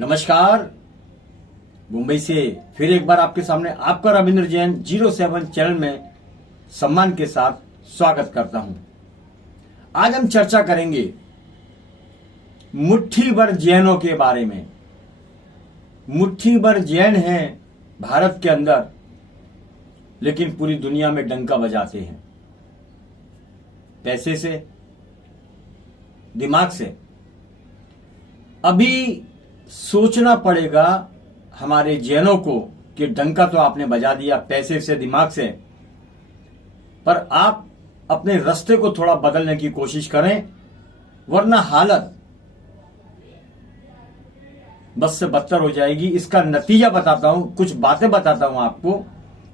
नमस्कार। मुंबई से फिर एक बार आपके सामने आपका रविंद्र जैन 07 चैनल में सम्मान के साथ स्वागत करता हूं। आज हम चर्चा करेंगे मुट्ठी भर जैनों के बारे में। मुट्ठी भर जैन हैं भारत के अंदर, लेकिन पूरी दुनिया में डंका बजाते हैं। पैसे से, दिमाग से। अभी सोचना पड़ेगा हमारे जैनों को कि डंका तो आपने बजा दिया पैसे से, दिमाग से, पर आप अपने रास्ते को थोड़ा बदलने की कोशिश करें, वरना हालत बस से बदतर हो जाएगी। इसका नतीजा बताता हूं, कुछ बातें बताता हूं आपको।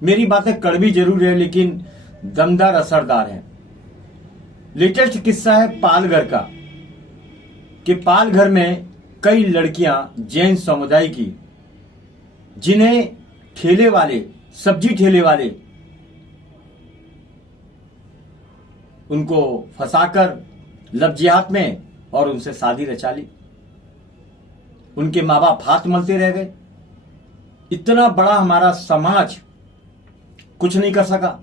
मेरी बातें कड़वी जरूर है, लेकिन दमदार, असरदार है। लेटेस्ट किस्सा है पालघर का, कि पालघर में कई लड़कियां जैन समुदाय की, जिन्हें ठेले वाले, सब्जी ठेले वाले उनको फंसाकर लफ्जियात में और उनसे शादी रचा ली। उनके माँ बाप हाथ मलते रह गए। इतना बड़ा हमारा समाज कुछ नहीं कर सका।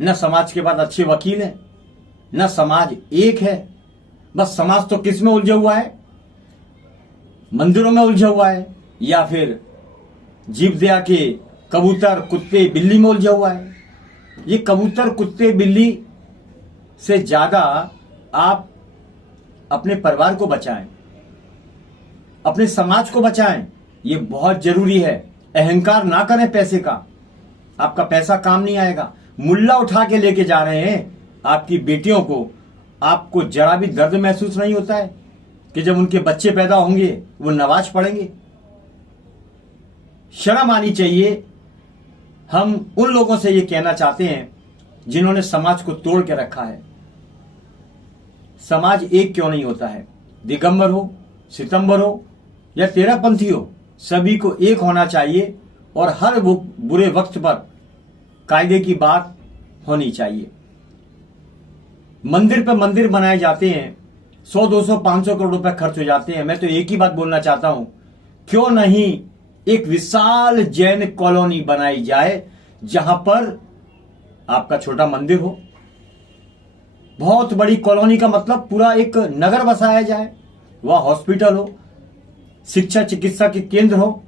न समाज के बाद अच्छे वकील हैं, न समाज एक है। बस समाज तो किस में उलझा हुआ है? मंदिरों में उलझा हुआ है, या फिर जीव दया के कबूतर, कुत्ते, बिल्ली में उलझा हुआ है। ये कबूतर, कुत्ते, बिल्ली से ज्यादा आप अपने परिवार को बचाएं, अपने समाज को बचाएं। ये बहुत जरूरी है। अहंकार ना करें पैसे का, आपका पैसा काम नहीं आएगा। मुल्ला उठा के लेके जा रहे हैं आपकी बेटियों को, आपको जरा भी दर्द महसूस नहीं होता है कि जब उनके बच्चे पैदा होंगे वो नमाज पढ़ेंगे? शर्म आनी चाहिए। हम उन लोगों से ये कहना चाहते हैं जिन्होंने समाज को तोड़ के रखा है। समाज एक क्यों नहीं होता है? दिगंबर हो, सितंबर हो या तेरापंथी हो, सभी को एक होना चाहिए और हर वो बुरे वक्त पर कायदे की बात होनी चाहिए। मंदिर पे मंदिर बनाए जाते हैं, 100, 200, 500 करोड़ रुपए खर्च हो जाते हैं। मैं तो एक ही बात बोलना चाहता हूं, क्यों नहीं एक विशाल जैन कॉलोनी बनाई जाए, जहां पर आपका छोटा मंदिर हो। बहुत बड़ी कॉलोनी का मतलब पूरा एक नगर बसाया जाए, वहां हॉस्पिटल हो, शिक्षा चिकित्सा के केंद्र हो,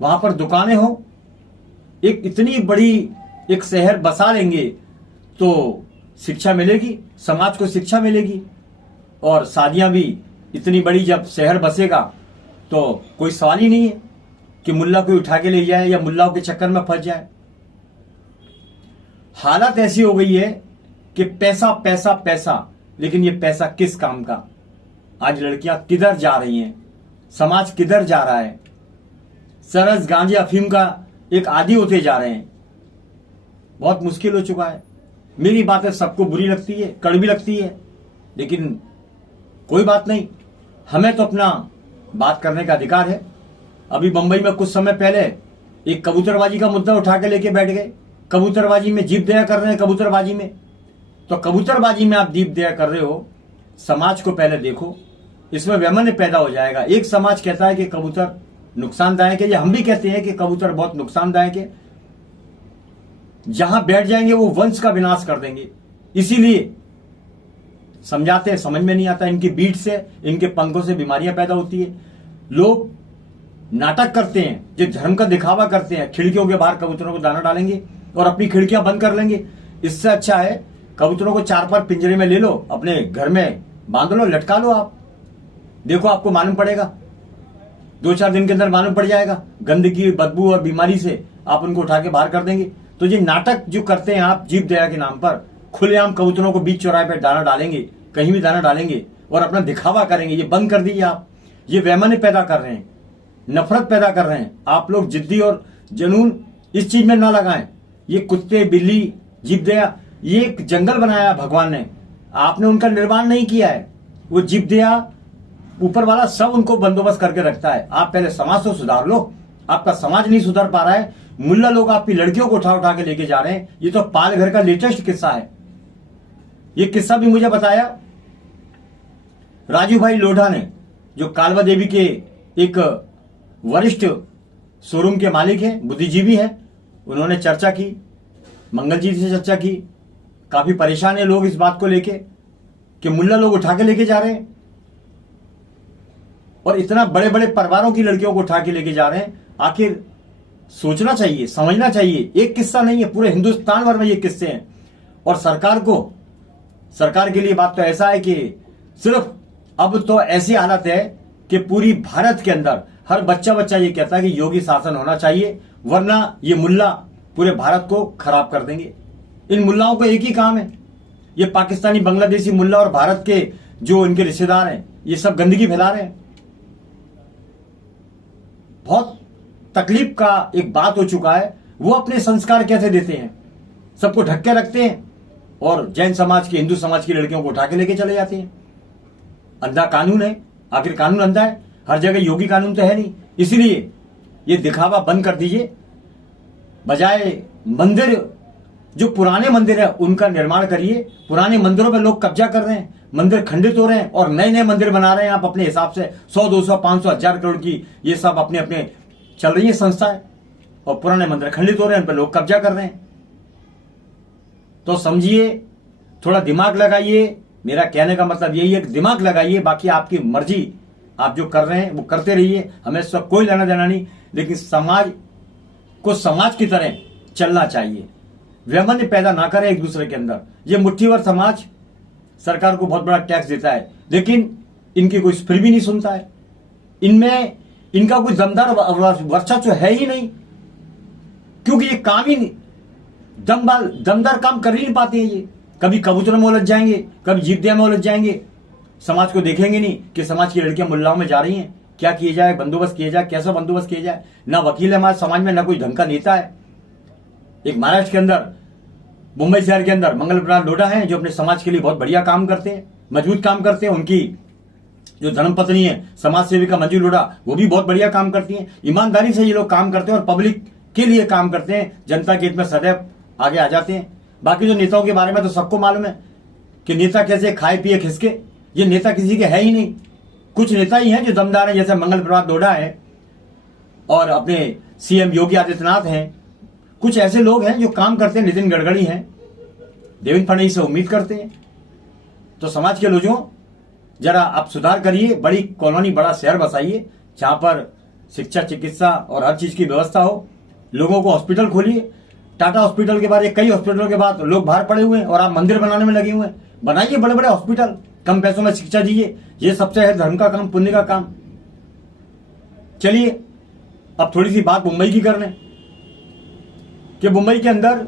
वहां पर दुकानें हो। एक इतनी बड़ी एक शहर बसा लेंगे तो शिक्षा मिलेगी, समाज को शिक्षा मिलेगी। और शादियां भी इतनी बड़ी, जब शहर बसेगा तो कोई सवाल ही नहीं है कि मुल्ला कोई उठा के ले जाए या मुल्लाओं के चक्कर में फंस जाए। हालत ऐसी हो गई है कि पैसा पैसा पैसा, लेकिन ये पैसा किस काम का? आज लड़कियां किधर जा रही हैं? समाज किधर जा रहा है? सरस, गांजे, अफीम का एक आदी होते जा रहे हैं। बहुत मुश्किल हो चुका है। मेरी बातें सबको बुरी लगती है, कड़वी लगती है, लेकिन कोई बात नहीं, हमें तो अपना बात करने का अधिकार है। अभी मुंबई में कुछ समय पहले एक कबूतरबाजी का मुद्दा उठा के लेके बैठ गए। कबूतरबाजी में जीव दया कर रहे हैं, कबूतरबाजी में। तो कबूतरबाजी में आप जीव दया कर रहे हो, समाज को पहले देखो। इसमें वैमनस्य पैदा हो जाएगा। एक समाज कहता है कि कबूतर नुकसानदायक है, या हम भी कहते हैं कि कबूतर बहुत नुकसानदायक है। जहां बैठ जाएंगे वो वंश का विनाश कर देंगे। इसीलिए समझाते हैं, समझ में नहीं आता। इनकी बीट से, इनके पंखों से बीमारियां पैदा होती है। लोग नाटक करते हैं, जो धर्म का दिखावा करते हैं। खिड़कियों के बाहर कबूतरों को दाना डालेंगे और अपनी खिड़कियां बंद कर लेंगे। इससे अच्छा है कबूतरों को 4 पिंजरे में ले लो, अपने घर में बांध लो, लटका लो। आप देखो, आपको मालूम पड़ेगा, 2-4 दिन के अंदर मालूम पड़ जाएगा। गंदगी, बदबू और बीमारी से आप उनको उठा के बाहर कर देंगे। तो ये नाटक जो करते हैं आप जीव दया के नाम पर, खुलेआम कबूतरों को बीच चौराहे पे दाना डालेंगे, कहीं भी दाना डालेंगे और अपना दिखावा करेंगे, ये बंद कर दीजिए आप। ये वैमनस्य पैदा कर रहे हैं, नफरत पैदा कर रहे हैं। आप लोग जिद्दी और जुनून इस चीज में ना लगाएं। ये कुत्ते, बिल्ली, जीव दया, ये एक जंगल बनाया भगवान ने, आपने उनका निर्माण नहीं किया है। वो जीव दया ऊपर वाला सब उनको बंदोबस्त करके रखता है। आप पहले समाज को सुधार लो। आपका समाज नहीं सुधर पा रहा है। मुल्ला लोग आपकी लड़कियों को उठा उठा के लेके जा रहे हैं। ये तो पालघर का लेटेस्ट किस्सा है। ये किस्सा भी मुझे बताया राजू भाई लोढ़ा ने, जो कालवा देवी के एक वरिष्ठ शोरूम के मालिक हैं, बुद्धिजीवी हैं, उन्होंने चर्चा की, मंगल जी से चर्चा की। काफी परेशान है लोग इस बात को लेके कि मुल्ला लोग उठा के लेके जा रहे हैं और इतना बड़े बड़े परिवारों की लड़कियों को उठा के लेके जा रहे हैं। आखिर सोचना चाहिए, समझना चाहिए, एक किस्सा नहीं है, पूरे हिंदुस्तान भर में ये किस्से हैं। और सरकार के लिए बात तो ऐसा है कि सिर्फ अब तो ऐसी हालत है कि पूरी भारत के अंदर हर बच्चा ये कहता है कि योगी शासन होना चाहिए, वरना ये मुल्ला पूरे भारत को खराब कर देंगे। इन मुल्लाओं को एक ही काम है, ये पाकिस्तानी बांग्लादेशी मुल्ला और भारत के जो इनके रिश्तेदार हैं, ये सब गंदगी फैला रहे हैं। बहुत तकलीफ का एक बात हो चुका है। वो अपने संस्कार कैसे देते हैं, सबको ढक के रखते हैं और जैन समाज की, हिंदू समाज की लड़कियों को उठा के लेके चले जाते हैं। अंधा कानून है, आखिर कानून अंधा है, हर जगह योगी कानून तो है नहीं। इसलिए ये दिखावा बंद कर दीजिए, बजाय मंदिर, जो पुराने मंदिर है उनका निर्माण करिए। पुराने मंदिरों पे लोग कब्जा कर रहे हैं, मंदिर खंडित हो रहे हैं और नए नए मंदिर बना रहे हैं आप अपने हिसाब से। 100, 200, 500, 1000 करोड़ की ये सब अपने अपने चल रही है संस्थाएं और पुराने मंदिर खंडित हो रहे हैं, उन पर लोग कब्जा कर रहे हैं। तो समझिए, थोड़ा दिमाग लगाइए। मेरा कहने का मतलब यही है कि दिमाग लगाइए, बाकी आपकी मर्जी, आप जो कर रहे हैं वो करते रहिए, हमें इससे कोई लेना देना नहीं। लेकिन समाज को समाज की तरह चलना चाहिए, वैमनस्य पैदा ना करें एक दूसरे के अंदर। ये मुट्ठीभर समाज सरकार को बहुत बड़ा टैक्स देता है, लेकिन इनकी कोई फिर भी नहीं सुनता है। इनमें इनका कोई दमदार वर्चस्व है ही नहीं, क्योंकि ये काम ही नहीं, दमदार काम कर ही नहीं पाते हैं। ये कभी कबूतरों में उलझ जाएंगे, कभी जीवदया में उलझ जाएंगे, समाज को देखेंगे नहीं कि समाज की लड़कियां मुल्लाओं में जा रही हैं, क्या किया जाए, बंदोबस्त किया जाए, कैसा बंदोबस्त किया जाए। ना वकील है हमारे समाज में, ना कोई ढंग का नेता है। एक महाराष्ट्र के अंदर, मुंबई शहर के अंदर मंगल प्रसाद लोढ़ा हैं, जो अपने समाज के लिए बहुत बढ़िया काम करते हैं, मजबूत काम करते हैं। उनकी जो धर्मपत्नी है समाज सेविका मंजू लोढ़ा, वो भी बहुत बढ़िया काम करती हैं। ईमानदारी से ये लोग काम करते हैं और पब्लिक के लिए काम करते हैं, जनता के हित में सदैव आगे आ जाते हैं। बाकी जो नेताओं के बारे में तो सबको मालूम है कि नेता कैसे खाए पिए खिसके। ये नेता किसी के है ही नहीं, कुछ नेता ही हैं जो दमदार हैं, जैसे मंगल प्रसाद लोढ़ा है और अपने सीएम योगी आदित्यनाथ हैं। कुछ ऐसे लोग हैं जो काम करते हैं, नितिन गडकरी हैं, देवेंद्र फडणवीस से उम्मीद करते हैं। तो समाज के लोगों, जरा आप सुधार करिए, बड़ी कॉलोनी, बड़ा शहर बसाइए, जहां पर शिक्षा, चिकित्सा और हर चीज की व्यवस्था हो। लोगों को हॉस्पिटल खोलिए, टाटा हॉस्पिटल के बाद, कई हॉस्पिटलों के बाद लोग बाहर पड़े हुए हैं और आप मंदिर बनाने में लगे हुए हैं। बनाइए बड़े बड़े हॉस्पिटल, कम पैसों में शिक्षा दीजिए, ये सबसे है धर्म का काम, पुण्य का काम। चलिए अब थोड़ी सी बात मुंबई की कर लें कि मुंबई के अंदर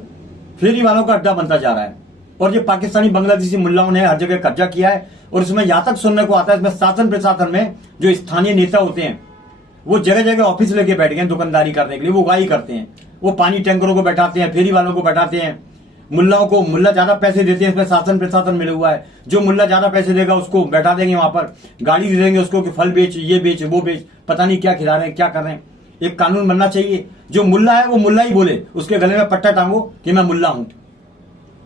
फेरी वालों का अड्डा बनता जा रहा है और ये पाकिस्तानी बांग्लादेशी मुल्लाओं ने हर जगह कब्जा किया है। और इसमें यहां तक सुनने को आता है, इसमें शासन प्रशासन में जो स्थानीय नेता होते हैं वो जगह जगह ऑफिस लेके बैठ गए दुकानदारी करने के लिए। वो उगाही करते हैं, वो पानी टैंकरों को बैठाते हैं, फेरी वालों को बैठाते हैं। मुल्लाओं को, मुल्ला ज्यादा पैसे देते हैं, इसमें शासन प्रशासन मिला हुआ है। जो मुल्ला ज्यादा पैसे देगा उसको बैठा देंगे वहां पर, गाड़ी दे देंगे उसको कि फल बेच, ये बेच, वो बेच, पता नहीं क्या खिला रहे हैं, क्या कर रहे हैं। एक कानून बनना चाहिए, जो मुल्ला है वो मुल्ला ही बोले, उसके गले में पट्टा टांगो कि मैं मुल्ला हूं।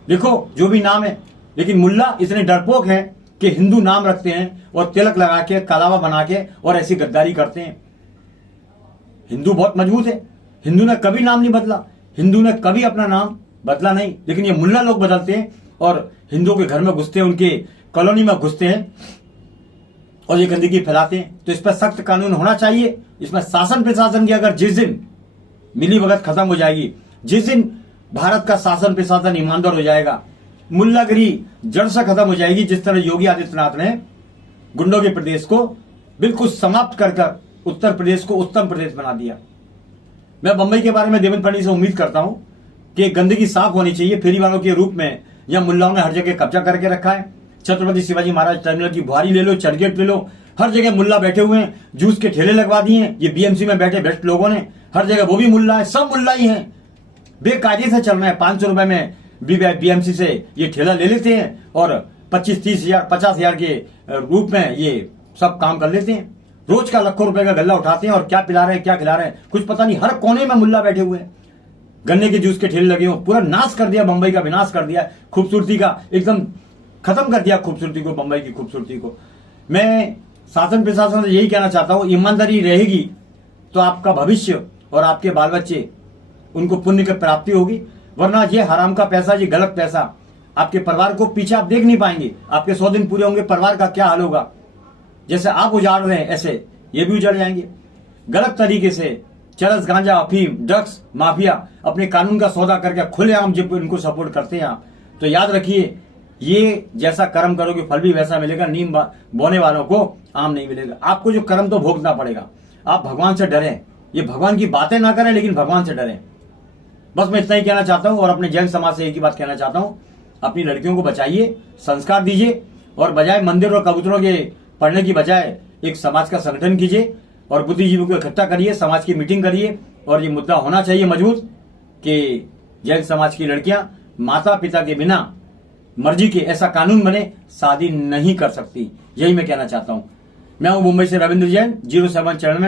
देखो जो भी नाम है, लेकिन मुल्ला इतने डरपोक हैं कि हिंदू नाम रखते हैं और तिलक लगा के, कलावा बना के और ऐसी गद्दारी करते हैं। हिंदू बहुत मजबूत है, हिंदू ने कभी नाम नहीं बदला, हिंदू ने कभी अपना नाम बदला नहीं, लेकिन ये मुल्ला लोग बदलते हैं और हिंदुओं के घर में घुसते हैं, उनके कॉलोनी में घुसते हैं और ये गंदगी फैलाते हैं। तो इस पर सख्त कानून होना चाहिए। इसमें शासन प्रशासन की अगर जिस दिन मिली भगत खत्म हो जाएगी, जिस दिन भारत का शासन प्रशासन ईमानदार हो जाएगा, मुल्लागिरी जड़ से खत्म हो जाएगी। जिस तरह योगी आदित्यनाथ ने गुंडों के प्रदेश को बिल्कुल समाप्त कर उत्तर प्रदेश को उत्तम प्रदेश बना दिया। मैं बंबई के बारे में देवेंद्र फडणवीस से उम्मीद करता हूं कि गंदगी साफ होनी चाहिए। फेरी वालों के रूप में या मुल्लाओं ने हर जगह कब्जा करके रखा है। छत्रपति शिवाजी महाराज टर्मिनल की बुहारी ले लो, चर्चगेट ले लो, हर जगह मुल्ला बैठे हुए हैं। जूस के ठेले लगवा दिए हैं ये बीएमसी में बैठे भ्रष्ट लोगों ने, हर जगह वो भी मुल्ला है, सब मुल्ला ही है। बेकायदे से चल रहे हैं, 500 रुपए में बीएमसी से ये ठेला ले लेते हैं और 25-30 हजार 50 हजार के रूप में ये सब काम कर लेते हैं। रोज का लाखों रुपए का गल्ला उठाते हैं और क्या पिला रहे हैं, क्या खिला रहे हैं, कुछ पता नहीं। हर कोने में मुल्ला बैठे हुए हैं, गन्ने के जूस के ठेले लगे हो, पूरा नाश कर दिया, बंबई का विनाश कर दिया, खूबसूरती का एकदम खत्म कर दिया, खूबसूरती को, बंबई की खूबसूरती को। मैं शासन प्रशासन से यही कहना चाहता हूं, ईमानदारी रहेगी तो आपका भविष्य और आपके बाल बच्चे उनको पुण्य की प्राप्ति होगी। वरना ये हराम का पैसा, ये गलत पैसा आपके परिवार को पीछे आप देख नहीं पाएंगे। आपके 100 दिन पूरे होंगे, परिवार का क्या हाल होगा। जैसे आप उजाड़ रहे हैं ऐसे ये भी उजड़ जाएंगे। गलत तरीके से चरस, गांजा, अफीम, ड्रग्स माफिया अपने कानून का सौदा करके खुलेआम जब इनको सपोर्ट करते हैं आप, तो याद रखिए ये जैसा कर्म करोगे फल भी वैसा मिलेगा। नीम बोने वालों को आम नहीं मिलेगा। आपको जो कर्म तो भोगना पड़ेगा। आप भगवान से डरें, ये भगवान की बातें ना करें लेकिन भगवान से डरें। बस मैं इतना ही कहना चाहता हूं और अपने जैन समाज से एक ही बात कहना चाहता हूं, अपनी लड़कियों को बचाइए, संस्कार दीजिए और बजाय मंदिर और कबूतरों के पढ़ने की बजाय एक समाज का संगठन कीजिए और बुद्धिजीवियों को इकट्ठा करिए, समाज की मीटिंग करिए। और ये मुद्दा होना चाहिए मजबूत कि जैन समाज की लड़कियां माता पिता के बिना मर्जी के ऐसा कानून बने शादी नहीं कर सकती। यही मैं कहना चाहता हूं। मैं हूं मुंबई से रविंद्र जैन, 07 चरण में।